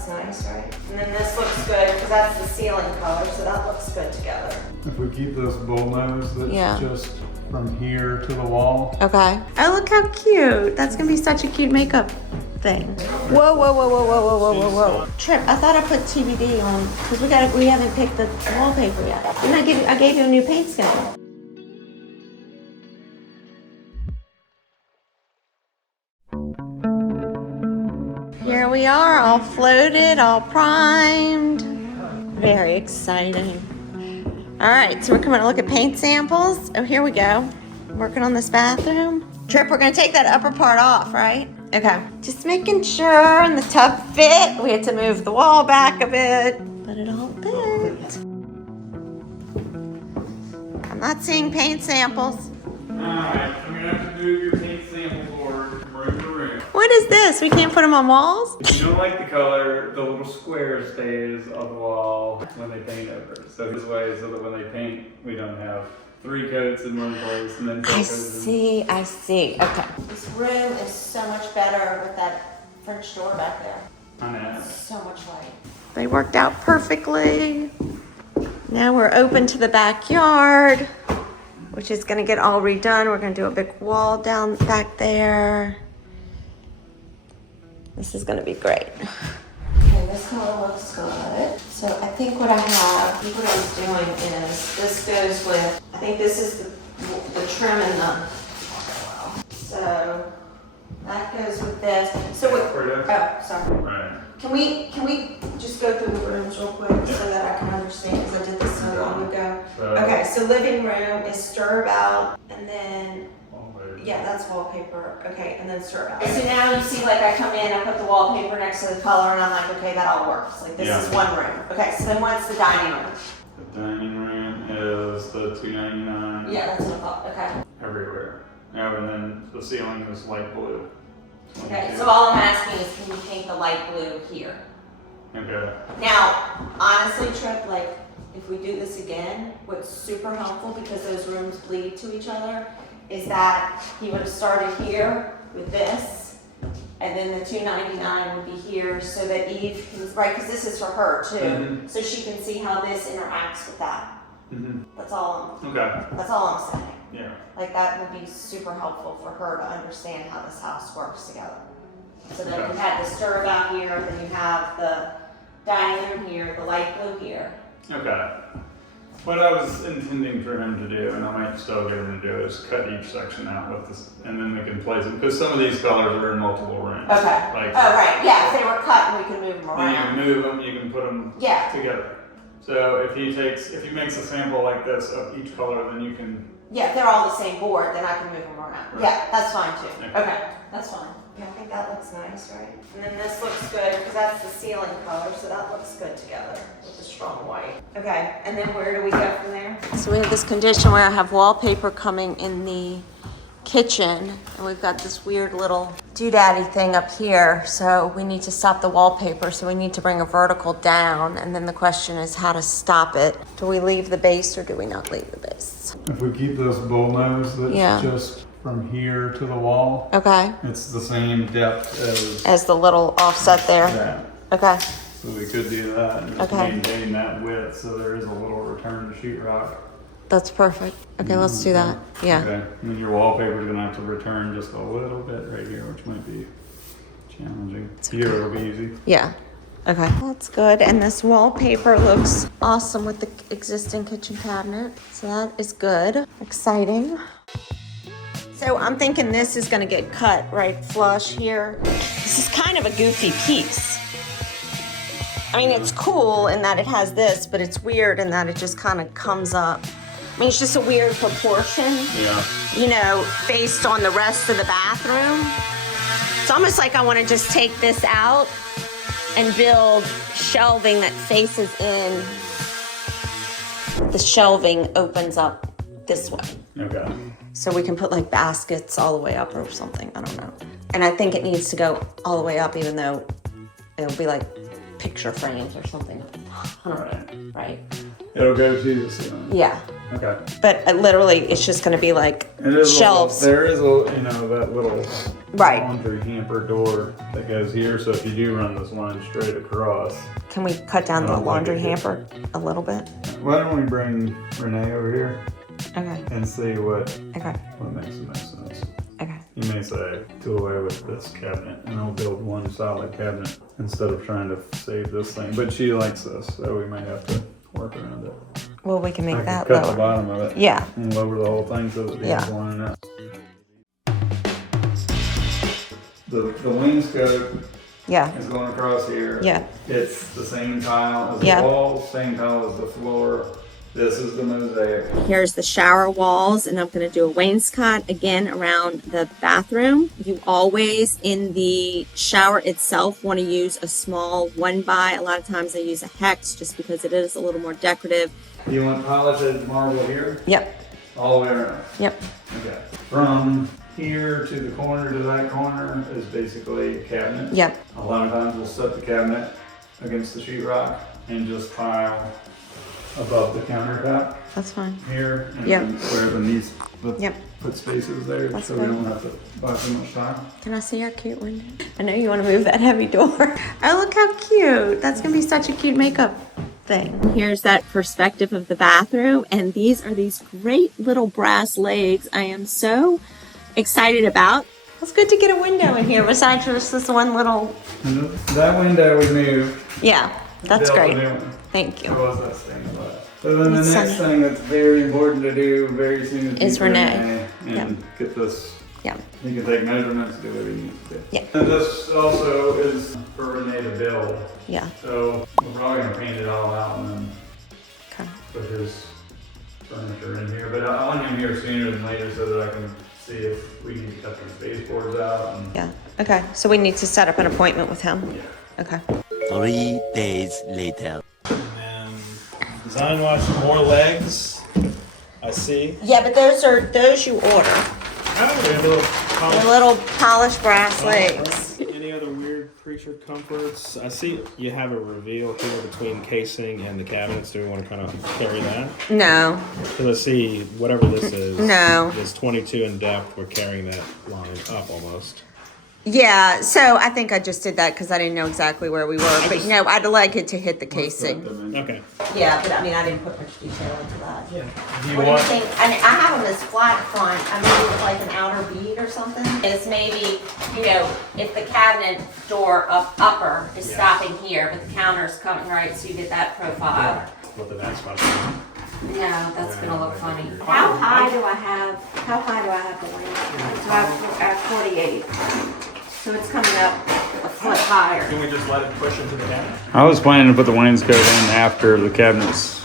looks nice, right? And then this looks good because that's the ceiling color, so that looks good together. If we keep this bull nose that's Yeah. just from here to the wall. Okay. Oh, look how cute. That's gonna be such a cute makeup thing. Whoa, whoa, whoa, whoa, whoa, whoa, whoa, whoa, whoa. Tripp, I thought I put TBD on because we haven't picked the wallpaper yet. And I gave you a new paint schedule. Here we are, all floated, all primed. Very exciting. All right, so we're coming to look at paint samples. Oh, here we go. Working on this bathroom. Tripp, we're gonna take that upper part off, right? Okay, just making sure, and the tub fit. We had to move the wall back a bit, but it all fit. I'm not seeing paint samples. All right, I'm gonna have to do your paint sample board from room to room. What is this? We can't put them on walls? If you don't like the color, the little square stays on the wall when they paint over. So this way, so that when they paint, we don't have 3 coats in one place and then 4 I coats see. Okay. This room is so much better with that French door back there. I know. So much light. They worked out perfectly. Now we're open to the backyard, which is gonna get all redone. We're gonna do a big wall down back there. This is gonna be great. Okay, this color looks good. So I think what I was doing is, this goes with, I think this is the trim and the, so that goes with this. So what, oh, sorry. Right. Can we just go through the rooms real quick so that I can understand, because I did this so long ago. Okay, so living room is stir about, and then, yeah, that's wallpaper. Okay, and then stir about. So now you see, like, I come in, I put the wallpaper next to the color, and I'm like, okay, that all works. Like, this is one room. Okay, so then what's the dining room? The dining room is the $2.99. Yeah, that's what I thought. Okay. Everywhere. Oh, and then the ceiling is light blue. Okay, so all I'm asking is, can you paint the light blue here? Okay. Now, honestly, Tripp, like, if we do this again, what's super helpful, because those rooms bleed to each other, is that he would have started here with this, and then the $2.99 would be here, so that Eve can, right, because this is for her too, so she can see how this interacts with that. That's all I'm saying. Yeah. Like, that would be super helpful for her to understand how this house works together. So then you have the stir about here, then you have the dining room here, the light blue here. Okay. What I was intending for him to do, and I might still get him to do, is cut each section out with this, and then we can place them, because some of these colors are in multiple rooms. Okay. Like, oh, right. Yeah, if they were cut, we can move them then you around. can move them, you can put them together. So if he makes a sample like this of each color, then you can. Yeah, if they're all the same board, then I can move them around. Right. Yeah, that's fine too. Okay. Okay, that's fine. Yeah, I think that looks nice, right? And then this looks good because that's the ceiling color, so that looks good together with the strong white. Okay, and then where do we go from there? So we have this condition where I have wallpaper coming in the kitchen, and we've got this weird little doodaddy thing up here, so we need to stop the wallpaper, so we need to bring a vertical down, and then the question is how to stop it. Do we leave the base or do we not leave the base? If we keep this bull nose that's just from here to the wall, Okay. it's the same depth As the little offset there? that. Okay. So we could do that and just Okay. maintain that width so there is a little return to sheetrock. That's perfect. Okay, let's do that. Yeah. Okay. And then your wallpaper is gonna have to return just a little bit right here, which might be challenging. Here it'll be easy. Yeah. Okay. That's good. And this wallpaper looks awesome with the existing kitchen cabinet. So that is good. Exciting. So I'm thinking this is gonna get cut right flush here. This is kind of a goofy piece. I mean, it's cool in that it has this, but it's weird in that it just kind of comes up. I mean, it's just a weird proportion, Yeah. you know, based on the rest of the bathroom. It's almost like I want to just take this out and build shelving that faces in. The shelving opens up this way. Okay. So we can put like baskets all the way up or something, I don't know. And I think it needs to go all the way up even though it'll be like picture frames or something. Right? It'll go to the ceiling. Yeah. Okay. But literally, it's just going to be like shelves. There is that little Right. laundry hamper door that goes here. So if you do run this line straight across. Can we cut down the laundry hamper a little bit? Why don't we bring Renee over here Okay. and see what makes the most sense. Okay. You may say, do away with this cabinet and I'll build one solid cabinet instead of trying to save this thing. But she likes this, so we may have to work around it. Well, we can make I that can cut lower. the bottom of it. Yeah. And lower the whole thing so that the Yeah. ends line up. The wainscot Yeah. is going across here. Yeah. It's the same tile as Yeah. the wall, same tile as the floor. This is the mosaic. Here's the shower walls, and I'm going to do a wainscot again around the bathroom. You always, in the shower itself, want to use a small 1x. A lot of times I use a hex just because it is a little more decorative. You want polished marble here? Yep. All the way around? Yep. Okay. From here to the corner to that corner is basically a cabinet. Yep. A lot of times we'll set the cabinet against the sheetrock and just tile above the countertop That's fine. here and Yep. then where the needs Yep. put spaces there That's so we good. don't have to buy too much tile. Can I see our cute window? I know you want to move that heavy door. Oh, look how cute. That's going to be such a cute makeup thing. Here's that perspective of the bathroom. And these are these great little brass legs I am so excited about. It's good to get a window in here besides just this one little... And that window we moved. Yeah, that's built a great. new one. Thank you. How was that stained glass? So then the It's next sunny. thing that's very important to do very soon Is is Renee. and Yep. get this. Yeah. You can take measurements, do what you need to do. Yeah. And this also is for Renee to build. Yeah. So we're probably gonna paint it all out and then Okay. put his furniture in here. But I want him here sooner than later so that I can see if we need to cut these baseboards out. And Yeah. Okay. So we need to set up an appointment with him. yeah. Okay. 3 days later. And design wise, more legs. I see. Yeah, but those you order. Oh, we have a little The polished little polished brass legs. Any other weird creature comforts? I see you have a reveal here between casing and the cabinets. Do we want to kind of carry that? No. Because I see whatever this is. No. Is 22 in depth. We're carrying that line up almost. Yeah, so I think I just did that because I didn't know exactly where we were. But, I'd like it to hit the casing. Okay. Yeah, but I mean, I didn't put much detail into that. Yeah. Do you What do you want? think? I have them as flat front. I maybe with like an outer bead or something. It's maybe, if the cabinet door upper is stopping here, but the counter's coming right, so you get that profile. What the next one? No, that's gonna look funny. How high do I have the wainscot? So I have 48. So it's coming up a foot higher. Can we just let it push into the cabinet? I was planning to put the wainscot in after the cabinets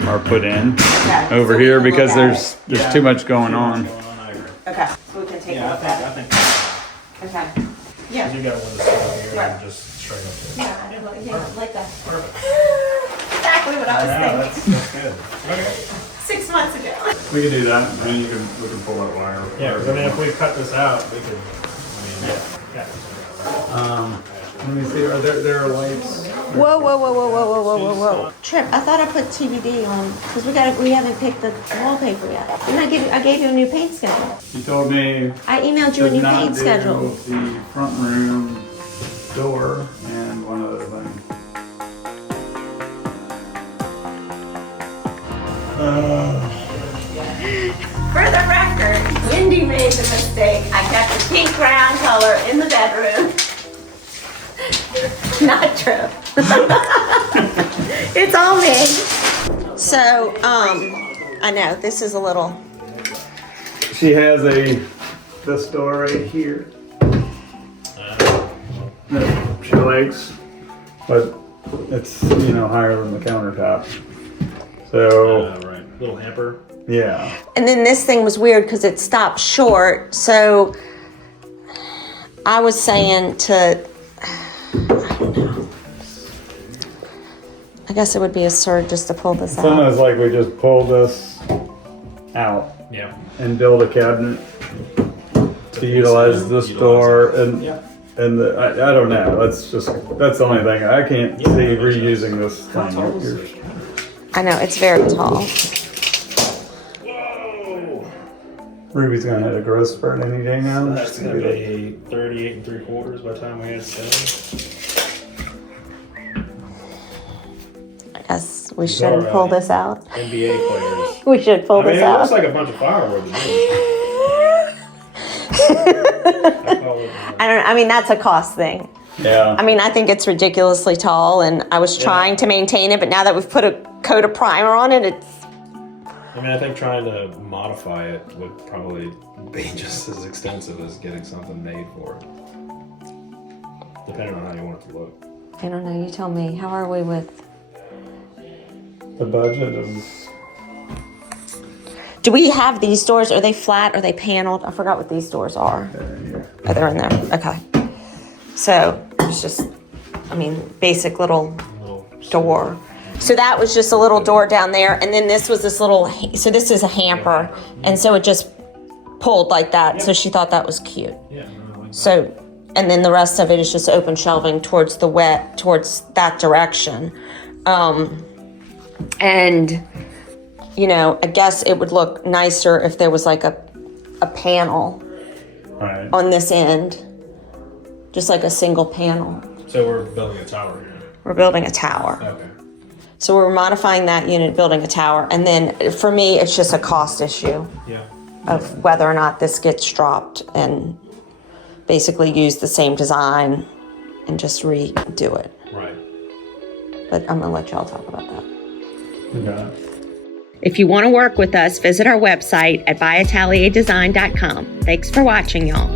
are put in Okay, over so we here can look because at there's too much going on. I agree. Okay, so we can take a Yeah, look I at think. it. Okay. Yeah. You got one that's over here Right. and just straight up to it. Yeah, like that. Perfect. Exactly what I Yeah, was thinking. that's good. Okay. 6 months ago. We can do that, and we can pull that wire. Yeah, because I mean, if we cut this out, we could. Yeah. Let me see. There are lights. Whoa. Tripp, I thought I put TBD on because we haven't picked the wallpaper yet. Didn't I gave you a new paint schedule. You told me I emailed you a to new not paint do schedule. the front room door and one other thing. For the record, Wendy made the mistake. I kept the pink brown color in the bedroom. Not Tripp. It's all me. So, I know this is a little. She has this door right here that she likes, but it's higher than the countertop. So Right. Little hamper. yeah. And then this thing was weird because it stopped short. So I was saying I don't know. I guess it would be absurd just to pull this It's out. almost like we just pull this out Yeah. and build a cabinet to utilize this door, and Yeah. And I don't know. That's the only thing. I can't see reusing this thing. I know, it's very tall. Ruby's gonna hit a growth spurt any day now. That's gonna be 38 3/4 by the time we had 7. I guess we should pull this out. NBA players. We should pull this It out. looks like a bunch of firewood to me. I mean, that's a cost thing. Yeah. I mean, I think it's ridiculously tall, and I was trying to maintain it, but now that we've put a coat of primer on it, it's... I mean, I think trying to modify it would probably be just as extensive as getting something made for it. Depending on how you want it to look. I don't know, you tell me. How are we with... The budget is. Do we have these doors? Are they flat? Are they paneled? I forgot what these doors are. Oh, they're in there. Okay. So it's just, I mean, basic little door. So that was just a little door down there. And then this was this little, so this is a hamper. And so it just pulled like that. So she thought that was cute. Yeah. So, and then the rest of it is just open shelving towards the wet, towards that direction. And, you know, I guess it would look nicer if there was like a panel Right. on this end. Just like a single panel. So we're building a tower here. We're building a tower. Okay. So we're modifying that unit, building a tower. And then for me, it's just a cost issue Yeah. of whether or not this gets dropped and basically use the same design and just redo it. Right. But I'm gonna let y'all talk about that. Okay. If you want to work with us, visit our website at byatelierdesign.com. Thanks for watching, y'all.